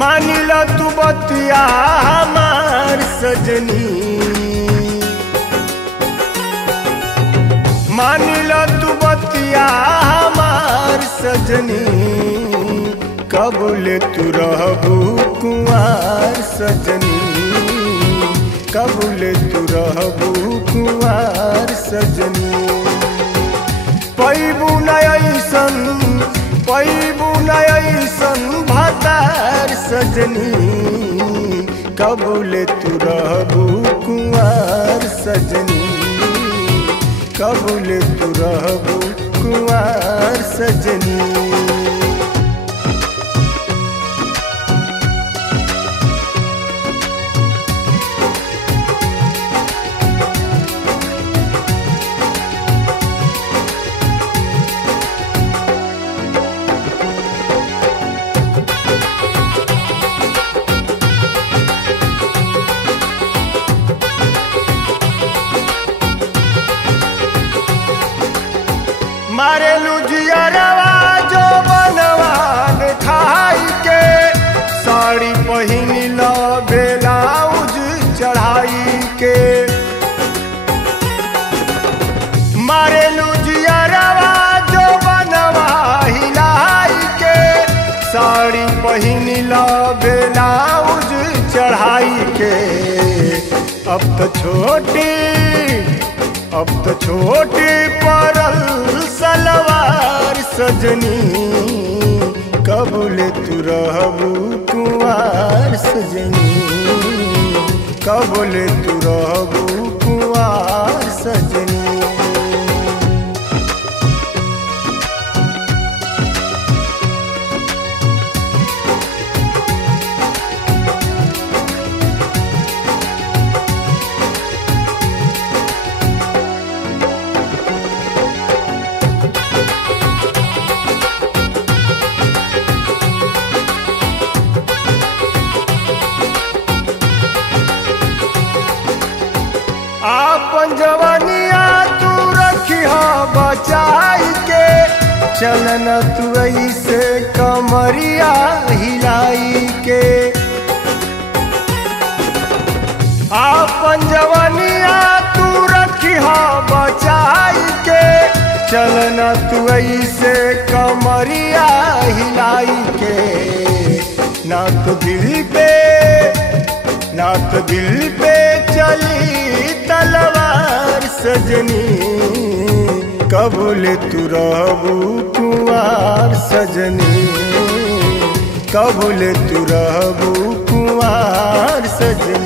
मानिल तू बतिया हमार सजनी, मानिल तू बतिया हमार सजनी, कबूले तू रहबू कुंवार सजनी, कबूले तू रहबू कुंवार सजनी। पैबू न ऐसन, पैबू न ऐसन भातार सजनी, कबूले तू रहबू कुंवार सजनी, कबूले तू रहबू कुंवार सजनी। मारे लुझियरवा जो बनवान खाई के, साड़ी पहिन लो ब्लाउज चढ़ाई के। मारे लुझियरवा जो बनवा हिलाई के, साड़ी पहिन लो ब्लाउज चढ़ाई के। अब तो छोटी, अब तो छोटी परल सलवार सजनी, कबूले तू रहबू कुंवार सजनी, कबूले तू रहबू कुंवार सजनी। आपन जवानिया तू रखिहा बचाई के, चलन तू ऐसे कमरिया हिलाई के। आपन जवानिया तू रखिहा बचाई के, चलन तू ऐसे कमरिया हिलाई के। ना तो दिल पे, ना तो दिल पे चली तलवार सजनी, कबूले तू रहबू कुंवार सजनी, कबूले तू रहबू कुंवार सजनी।